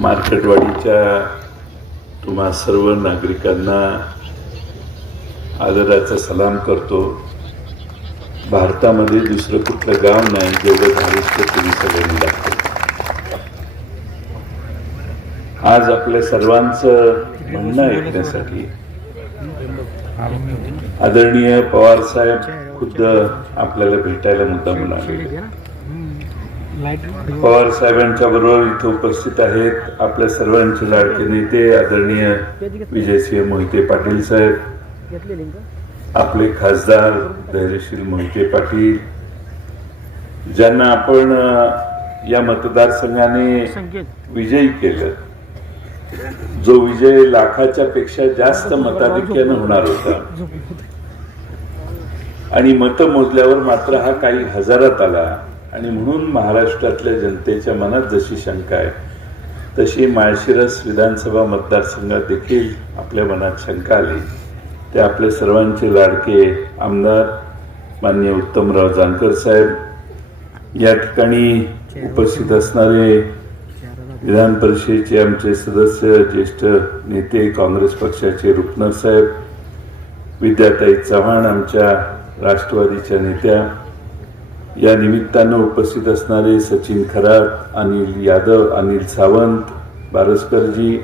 मार्केटवाडीच्या तुम्हा सर्व नागरिकांना आदराचा सलाम करतो. भारतामध्ये दुसरं कुठलं गाव नाही जेवढं धारिष्ट तुम्ही सगळ्यांनी लागतो आज आपल्या सर्वांचं म्हणणं ऐकण्यासाठी आदरणीय पवार साहेब खुद्द आपल्याला भेटायला मुद्दा आले पवार साहेबांच्या बरोबर इथे उपस्थित आहेत आपल्या सर्वांचे लाडके नेते आदरणीय विजयसिंह मोहिते पाटील साहेब आपले खासदार धैर्यशील मोहिते पाटील ज्यांना आपण या मतदारसंघाने विजयी केलं. जो विजय लाखाच्या पेक्षा जास्त मताधिक्यानं होणार होता. आणि मत मोजल्यावर मात्र हा काही हजारात आला. आणि म्हणून महाराष्ट्रातल्या जनतेच्या मनात जशी शंका आहे तशी माळशिरस विधानसभा मतदारसंघात देखील आपल्या मनात शंका आली. ते आपले सर्वांचे लाडके आमदार माननीय उत्तमराव जानकर साहेब या ठिकाणी उपस्थित असणारे विधान परिषदेचे आमचे सदस्य ज्येष्ठ नेते काँग्रेस पक्षाचे रुपनर साहेब विद्याताई चव्हाण आमच्या राष्ट्रवादीच्या नेत्या या निमित्तानं उपस्थित असणारे सचिन खरात अनिल यादव अनिल सावंत बारसकरजी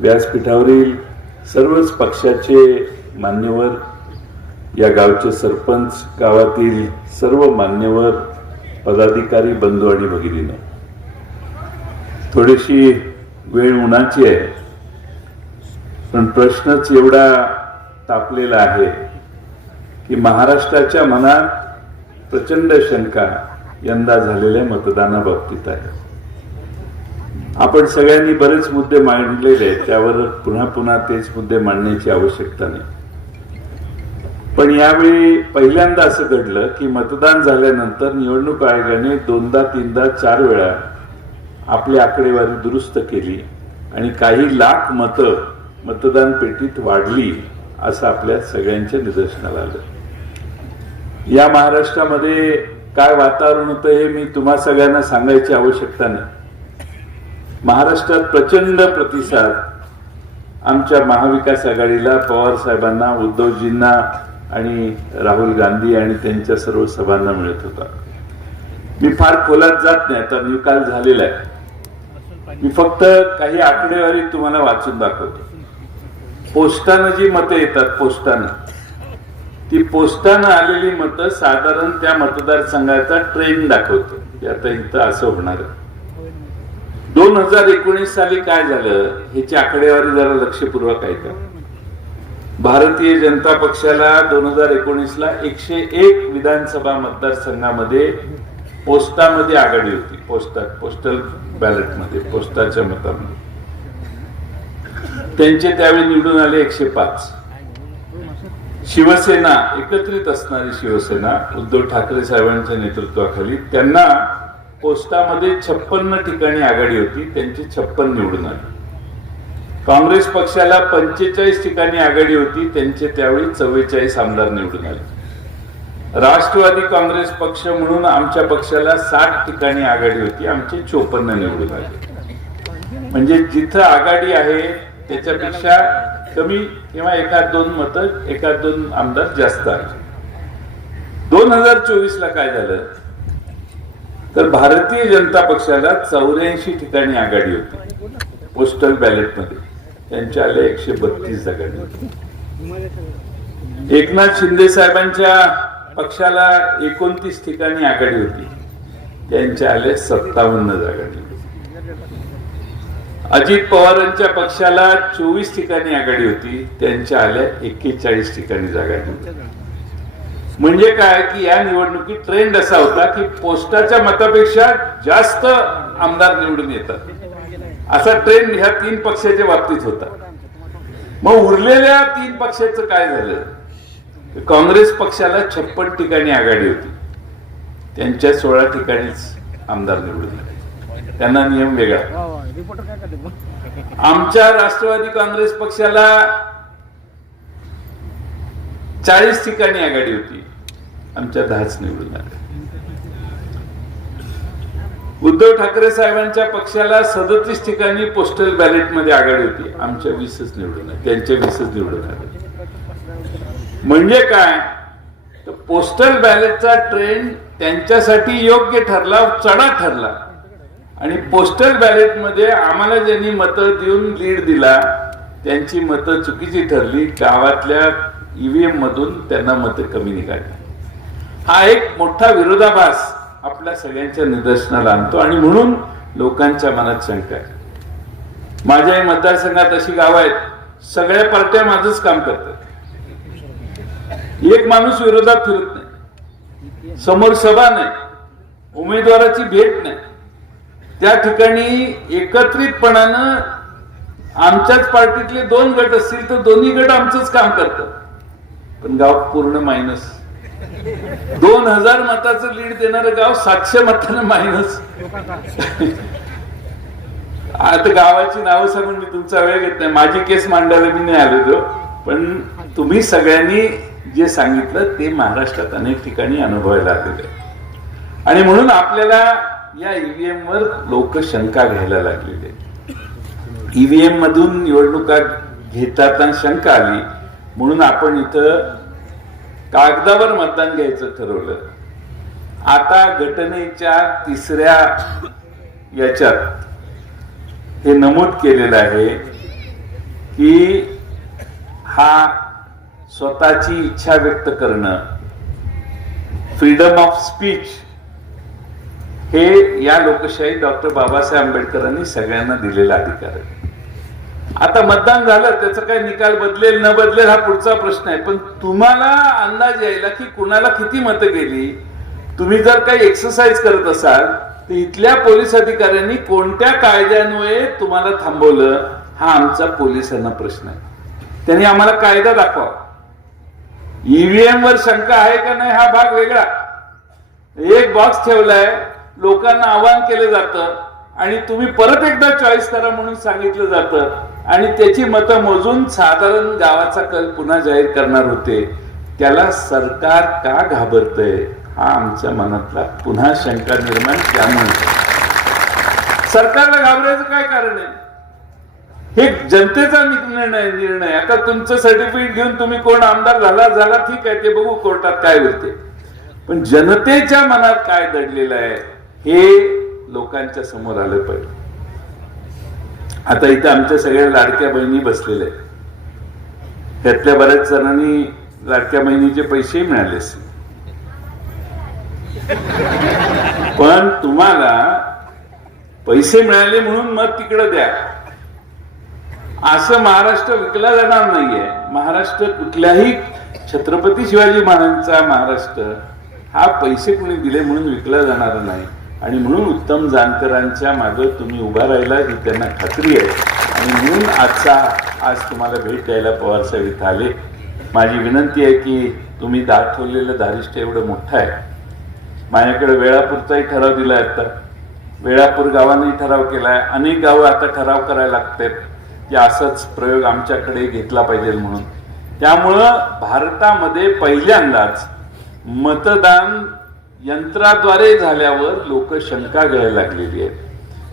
व्यासपीठावरील सर्वच पक्षाचे मान्यवर या गावचे सरपंच गावातील सर्व मान्यवर पदाधिकारी बंधू आणि भगिनीनं. थोडीशी वेळ उन्हाची आहे पण प्रश्नच एवढा तापलेला आहे की महाराष्ट्राच्या मनात प्रचंड शंका यंदा झालेल्या मतदानाबाबतीत आहे. आपण सगळ्यांनी बरेच मुद्दे मांडलेले आहेत त्यावर पुन्हा पुन्हा तेच मुद्दे मांडण्याची आवश्यकता नाही. पण यावेळी पहिल्यांदा असं घडलं की मतदान झाल्यानंतर निवडणूक आयोगाने दोनदा तीनदा चार वेळा आपली आकडेवारी दुरुस्त केली आणि काही लाख मतं मतदान पेटीत वाढली असं आपल्या सगळ्यांच्या निदर्शनाला आलं. या महाराष्ट्रामध्ये काय वातावरण होतं हे मी तुम्हा सगळ्यांना सांगायची आवश्यकता नाही. महाराष्ट्रात प्रचंड प्रतिसाद आमच्या महाविकास आघाडीला पवार साहेबांना उद्धवजींना आणि राहुल गांधी आणि त्यांच्या सर्व सभांना मिळत होता. मी फार खोलात जात नाही आता निकाल झालेला आहे. मी फक्त काही आकडेवारी तुम्हाला वाचून दाखवतो. पोस्टानं जी मतं येतात पोस्टानं. ती पोस्टानं आलेली मतं साधारण त्या मतदारसंघाचा ट्रेंड दाखवतो. की आता इथं असं होणार दोन हजार एकोणीस साली काय झालं? ह्याची आकडेवारी जरा लक्षपूर्वक ऐका. भारतीय जनता पक्षाला दोन हजार एकोणीस ला एकशे एक विधानसभा मतदारसंघामध्ये पोस्टामध्ये आघाडी होती. पोस्टात पोस्टल बॅलेटमध्ये पोस्टाच्या मतामध्ये. त्यांचे त्यावेळी निवडून आले एकशे पाच. शिवसेना एकत्रित असणारी शिवसेना उद्धव ठाकरे साहेबांच्या नेतृत्वाखाली त्यांना पोस्टामध्ये छप्पन्न ठिकाणी आघाडी होती त्यांची छप्पन निवडून आली. काँग्रेस पक्षाला पंचेचाळीस ठिकाणी आघाडी होती त्यांचे त्यावेळी चव्वेचाळीस आमदार निवडून आले. राष्ट्रवादी काँग्रेस पक्ष म्हणून आमच्या पक्षाला साठ ठिकाणी आघाडी होती आमचे चोपन्न निवडून आले. म्हणजे जिथं आघाडी आहे त्याच्यापेक्षा कमी किंवा एका दोन मत एका दोन आमदार जास्त आले दोन हजार चोवीस ला काय झालं? तर भारतीय जनता पक्षाला चौऱ्याऐंशी ठिकाणी आघाडी होती. पोस्टल बॅलेटमध्ये त्यांच्या आल्या एकशे बत्तीस जागा एकनाथ शिंदे साहेबांच्या पक्षाला एकोणतीस ठिकाणी आघाडी होती. त्यांच्या आल्या सत्तावन्न जागा अजित पवारांच्या पक्षाला चोवीस ठिकाणी आघाडी होती त्यांच्या आल्या एक्केचाळीस ठिकाणी जागा म्हणजे काय की या निवडणुकीत ट्रेंड असा होता की पोस्टाच्या मतापेक्षा जास्त आमदार निवडून येतात. असा ट्रेंड ह्या तीन पक्षाच्या बाबतीत होता. मग उरलेल्या तीन पक्षाचं काय झालं? काँग्रेस पक्षाला छप्पन ठिकाणी आघाडी होती. त्यांच्या सोळा ठिकाणीच आमदार निवडून त्यांना नियम वेगळा. आमच्या राष्ट्रवादी काँग्रेस पक्षाला चाळीस ठिकाणी आघाडी होती. आमच्या दहाच निवडून आल्या. उद्धव ठाकरे साहेबांच्या पक्षाला सदतीस ठिकाणी पोस्टल बॅलेटमध्ये आघाडी होती. आमच्या वीसच निवडून आले त्यांच्या वीसच निवडून आले म्हणजे काय? तर पोस्टल बॅलेटचा ट्रेंड त्यांच्यासाठी योग्य ठरला चढा ठरला. आणि पोस्टल बॅलेटमध्ये आम्हाला ज्यांनी मतं देऊन लीड दिला त्यांची मतं चुकीची ठरली. गावातल्या ईव्हीएम मधून त्यांना मतं कमी निघाली. हा एक मोठा विरोधाभास आपल्या सगळ्यांच्या निदर्शनाला आणतो आणि म्हणून लोकांच्या मनात शंका आहे. माझ्या मतदारसंघात अशी गावं आहेत सगळ्या पार्ट्या माझंच काम करतात. एक माणूस विरोधात फिरत नाही. समोर सभा नाही. उमेदवाराची भेट नाही. त्या ठिकाणी एकत्रितपणानं आमच्याच पार्टीतले दोन गट असतील तर दोन्ही गट आमचंच काम करत पण गाव पूर्ण मायनस दोन हजार मताचं लीड देणारं गाव सातशे मतानं मायनस आता गावाची नावं सांगून मी तुमचा वेळ घेत नाही. माझी केस मांडायला मी नाही आलेलो पण तुम्ही सगळ्यांनी जे सांगितलं ते महाराष्ट्रात अनेक ठिकाणी अनुभवायला आलेलं आहे. आणि म्हणून आपल्याला या ईव्हीएम वर लोक शंका घ्यायला लागलेले. ईव्हीएम मधून निवडणुका घेतात शंका आली म्हणून आपण इथं कागदावर मतदान घ्यायचं ठरवलं. आता घटनेच्या तिसऱ्या याच्यात हे नमूद केलेलं आहे की हा स्वतःची इच्छा व्यक्त करणं फ्रीडम ऑफ स्पीच हे या लोकशाही डॉक्टर बाबासाहेब आंबेडकरांनी सगळ्यांना दिलेला अधिकार आहे. आता मतदान झालं त्याचा काय निकाल बदलेल न बदलेल हा पुढचा प्रश्न आहे. पण तुम्हाला अंदाज यायला की कुणाला किती मतं गेली? तुम्ही जर काही एक्सरसाइज करत असाल तर इथल्या पोलीस अधिकाऱ्यांनी कोणत्या कायद्यान्वये तुम्हाला थांबवलं हा आमचा पोलिसांना प्रश्न आहे. त्यांनी आम्हाला कायदा दाखवा. ईव्हीएम वर शंका आहे का नाही हा भाग वेगळा. एक बॉक्स ठेवलाय लोकांना आवाहन केलं जातं आणि तुम्ही परत एकदा चॉईस करा म्हणून सांगितलं जातं. आणि त्याची मतं मोजून साधारण गावाचा कल पुन्हा जाहीर करणार होते. त्याला सरकार का घाबरतय? हा आमच्या मनातला पुन्हा शंका निर्माण त्यामुळे सरकारला घाबरायचं काय कारण आहे? हे जनतेचा निर्णय निर्णय. आता तुमचं सर्टिफिकेट घेऊन तुम्ही कोण आमदार झाला झाला ठीक आहे ते बघू कोर्टात काय होते. पण जनतेच्या मनात काय दडलेलं आहे? हे लोकांच्या समोर आलं पाहिजे. आता इथं आमच्या सगळ्या लाडक्या बहिणी बसलेल्या आहेत. त्यातल्या बऱ्याच जणांनी लाडक्या बहिणीचे पैसे मिळाले असतील. पण तुम्हाला पैसे मिळाले म्हणून मत तिकडं द्या. असं महाराष्ट्र विकला जाणार नाहीये. महाराष्ट्र कुठल्याही छत्रपती शिवाजी महाराजांचा महाराष्ट्र हा पैसे कोणी दिले म्हणून विकला जाणार नाही. आणि म्हणून उत्तम जानकरांच्या मागे तुम्ही उभा राहिला ही त्यांना खात्री आहे. आणि म्हणून आजचा आज तुम्हाला भेट द्यायला पवारसाहेब इथं आले. माझी विनंती आहे की तुम्ही दाखवलेलं धारिष्ट एवढं मोठं आहे. माझ्याकडे वेळापूरचाही ठराव दिलाय आता. वेळापूर गावानेही ठराव केला आहे अनेक गावं आता ठराव करायला लागतात. की असंच प्रयोग आमच्याकडे घेतला पाहिजे म्हणून. त्यामुळं भारतामध्ये पहिल्यांदाच मतदान यंत्राद्वारे झाल्यावर लोक शंका घ्यायला लागलेली आहेत.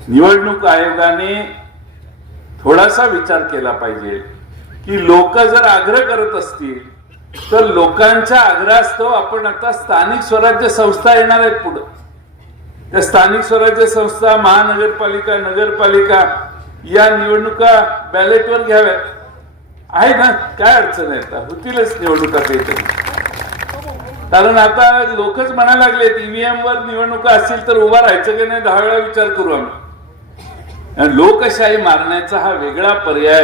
निवडणूक आयोगाने थोडासा विचार केला पाहिजे की लोक जर आग्रह करत असतील तर लोकांच्या आग्रहास्तव आपण आता स्थानिक स्वराज्य संस्था येणार आहेत पुढं. त्या स्थानिक स्वराज्य संस्था महानगरपालिका नगरपालिका या निवडणुका बॅलेटवर घ्याव्यात. आहे ना? काय अडचण आहे आता? होतीलच निवडणुका काहीतरी. कारण आता लोकच म्हणायला लागलेत ईव्हीएम वर निवडणुका असतील तर उभा राहायचं की नाही दहा वेळा विचार करू आम्ही. लोकशाही मारण्याचा हा वेगळा पर्याय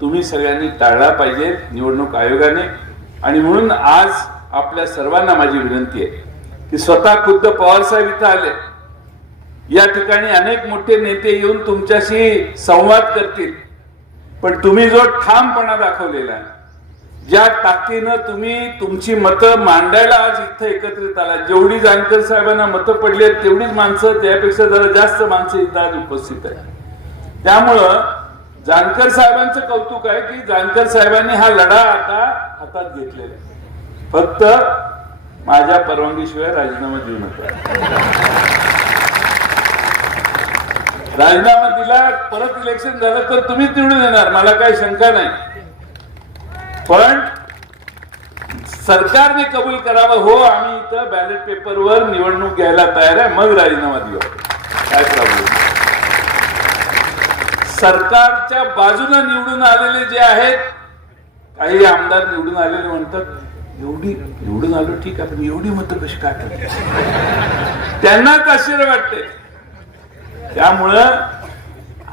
तुम्ही सगळ्यांनी टाळला पाहिजे निवडणूक आयोगाने. आणि म्हणून आज आपल्या सर्वांना माझी विनंती आहे की स्वतः खुद्द पवारसाहेब इथं आले. या ठिकाणी अनेक मोठे नेते येऊन तुमच्याशी संवाद करतील. पण तुम्ही जो ठामपणा दाखवलेला आहे ज्या ताकदीनं तुम्ही तुमची मतं मांडायला आज इथं एकत्रित आला जेवढी जानकर साहेबांना मतं पडली आहेत तेवढीच माणसं त्यापेक्षा जरा जास्त माणसं इथं आज उपस्थित आहे त्यामुळं जानकर साहेबांचं कौतुक आहे की जानकर साहेबांनी हा लढा आता हातात घेतलेला आहे. फक्त माझ्या परवानगीशिवाय राजीनामा देऊ नका. राजीनामा दिला परत इलेक्शन झालं तर तुम्हीच निवडून येणार. मला काही शंका नाही. पण सरकारने कबूल करावं हो आम्ही इथं बॅलेट पेपरवर निवडणूक घ्यायला तयार आहे मग राजीनामा देऊ. काय प्रॉब्लेम सरकारच्या बाजूने निवडून आलेले जे आहेत काही आमदार निवडून आलेले म्हणतात एवढी निवडून आलो ठीक आहे पण एवढी मतं कशी काय त्यांनाच आश्चर्य वाटते. त्यामुळं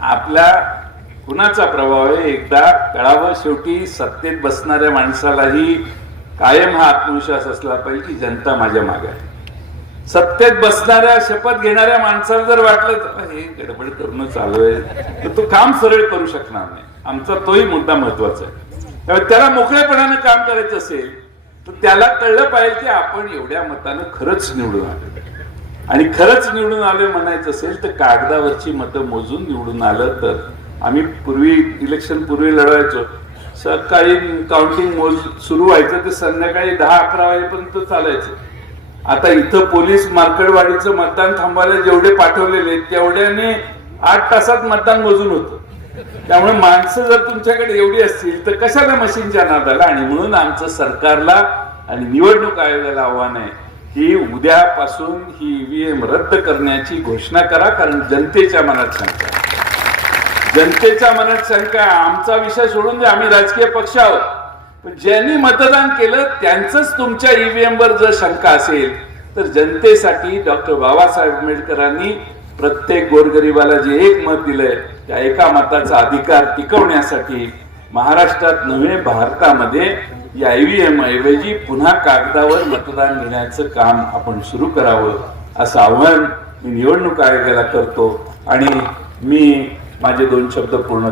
आपल्या कुणाचा प्रभाव आहे. एकदा कळावं शेवटी सत्तेत बसणाऱ्या माणसालाही कायम हा आत्मविश्वास असला पाहिजे की जनता माझ्या मागे आहे. सत्तेत बसणाऱ्या शपथ घेणाऱ्या माणसाला जर वाटलं तर हे गडबड करणं चालू आहे. तर तो काम सरळ करू शकणार नाही. आमचा तोही मुद्दा महत्त्वाचा आहे. त्यामुळे त्याला मोकळेपणानं काम करायचं असेल तर त्याला कळलं पाहिजे की आपण एवढ्या मतानं खरंच निवडून आलो आणि खरंच निवडून आले म्हणायचं असेल तर कागदावरची मतं मोजून निवडून आलं तर आम्ही पूर्वी इलेक्शन पूर्वी लढवायचो. सकाळी काउंटिंग मोज सुरू व्हायचं ते संध्याकाळी दहा अकरा वाजेपर्यंत चालायचं. आता इथं पोलीस मार्कडवाडीचं मतदान थांबवायला जेवढे पाठवलेले तेवढ्याने आठ तासात मतदान मोजून होतं. त्यामुळे माणसं जर तुमच्याकडे एवढी असतील तर कशाला मशीनच्या नादाला? आणि म्हणून आमचं सरकारला आणि निवडणूक आयोगाला आव्हान आहे ही उद्यापासून ही ईव्हीएम रद्द करण्याची घोषणा करा कारण जनतेच्या मनात सांगता जनतेच्या मनात शंका आमचा विषय सोडून द्या. आम्ही राजकीय पक्ष आहोत. पण ज्यांनी मतदान केलं त्यांचंच तुमच्या ईव्हीएम वर जर शंका असेल तर जनतेसाठी डॉक्टर बाबासाहेब आंबेडकरांनी प्रत्येक गोरगरिबाला जे एक मत दिलंय. त्या एका मताचा अधिकार टिकवण्यासाठी महाराष्ट्रात नव्हे भारतामध्ये या ईव्हीएम ऐवजी पुन्हा कागदावर मतदान घेण्याचं काम आपण सुरू करावं असं आव्हान मी निवडणूक आयोगाला करतो. आणि मी माझे दोन शब्द पूर्ण